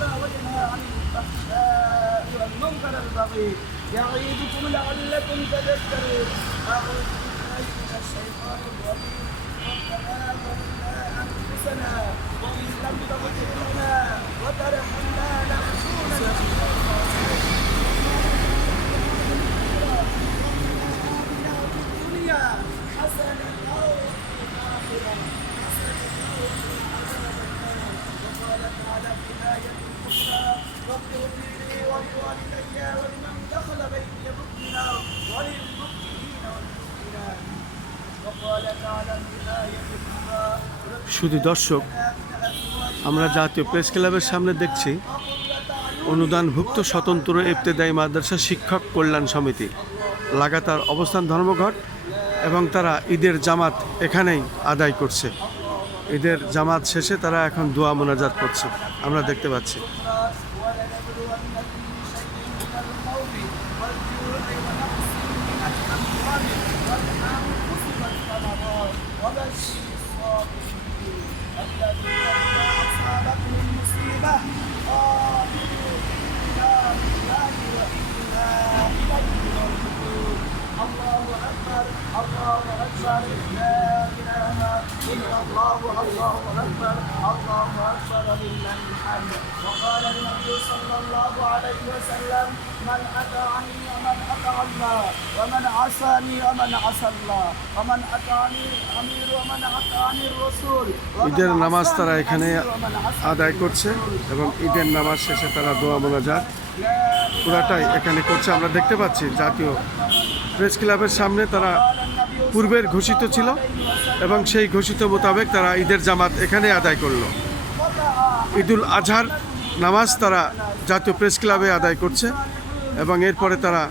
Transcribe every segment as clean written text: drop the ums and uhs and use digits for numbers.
الهدى وينهى عن الفحشاء والمنكر البغي يعظكم لعلكم تذكرون أعوذ بالله من الشيطان الرجيم ربنا ظلمنا أنفسنا وإن لم تغفر لنا وترحمنا لنكونن من الخاسرين الدنيا حسنة وفي الآخرة حسنة وقال تعالى في آية أخرى رب اغفر لي ولوالدي ولمن دخل بيتي مؤمنا وللمؤمنين والمؤمنات وقال تعالى في آية أخرى শুধু দর্শক, আমরা জাতীয় প্রেস ক্লাবের সামনে দেখছি অনুদানভুক্ত স্বতন্ত্র ইবতেদায়ী মাদ্রাসা শিক্ষক কল্যাণ সমিতি লাগাতার অবস্থান ধর্মঘট এবং তারা ঈদের জামাত এখানেই আদায় করছে। ঈদের জামাত শেষে তারা এখন দোয়া মোনাজাত করছে, আমরা দেখতে পাচ্ছি। الله أكبر الله أكبر لا إله إلا الله الله أكبر الله أكبر لله الحمد وقال النبي صلى الله عليه وسلم من أطاعني ومن أطاع الله ومن عصاني ومن عصى الله ومن أطاعني الأمير ومن أطاعني الرسول ঈদের নামাজ তারা এখানে আদায় করছে এবং ঈদের নামাজ শেষে তারা দোয়া মোনাজাত পুরাটাই এখানে করছে। আমরা দেখতে পাচ্ছি জাতীয় প্রেস ক্লাবের সামনে তারা পূর্বের ঘোষিত ছিল এবং সেই ঘোষিত মোতাবেক তারা ঈদের জামাত এখানে আদায় করলো। ঈদুল আজহার নামাজ তারা জাতীয় প্রেস ক্লাবে আদায় করছে এবং এরপরে তারা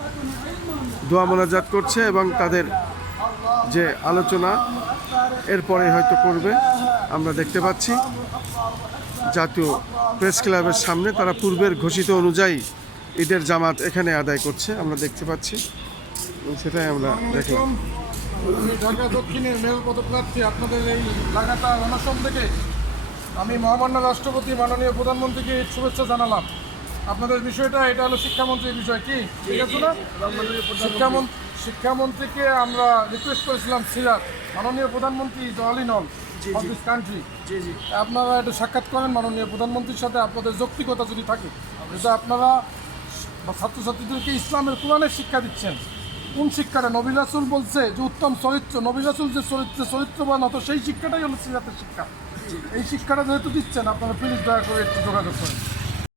দোয়া মোনাজাত করছে এবং তাদের যে আলোচনা এরপরে হয়তো করবে। আমরা দেখতে পাচ্ছি জাতীয় প্রেস ক্লাবের সামনে তারা পূর্বের ঘোষিত অনুযায়ী ঈদের জামাত এখানে আদায় করছে, আমরা দেখতে পাচ্ছি। সেটাই আমরা দেখলাম। আমি ঢাকা দক্ষিণের মেয়র পদপ্রার্থী। আপনাদের এই লাগাতার অনশন থেকে আমি মহামান্য রাষ্ট্রপতি মাননীয় প্রধানমন্ত্রীকে শুভেচ্ছা জানালাম। আপনাদের বিষয়টা এটা হলো শিক্ষামন্ত্রীর বিষয়, কি ঠিক আছে না? শিক্ষামন্ত্রীকে আমরা রিকোয়েস্ট করেছিলাম সিরাত মাননীয় প্রধানমন্ত্রী all in all of this country, আপনারা একটু সাক্ষাৎ করেন মাননীয় প্রধানমন্ত্রীর সাথে। আপনাদের যৌক্তিকতা যদি থাকে, যেটা আপনারা ছাত্রছাত্রীদেরকে ইসলামের কোরআনের শিক্ষা দিচ্ছেন, কোন শিক্ষাটা নবী রাসূল বলছে যে উত্তম চরিত্র, নবী রাসূল যে চরিত্রবান হতো সেই শিক্ষাটাই হলো সিরাতের শিক্ষা। এই শিক্ষাটা যেহেতু দিচ্ছেন, আপনারা প্লিজ দয়া করে একটু যোগাযোগ করেন।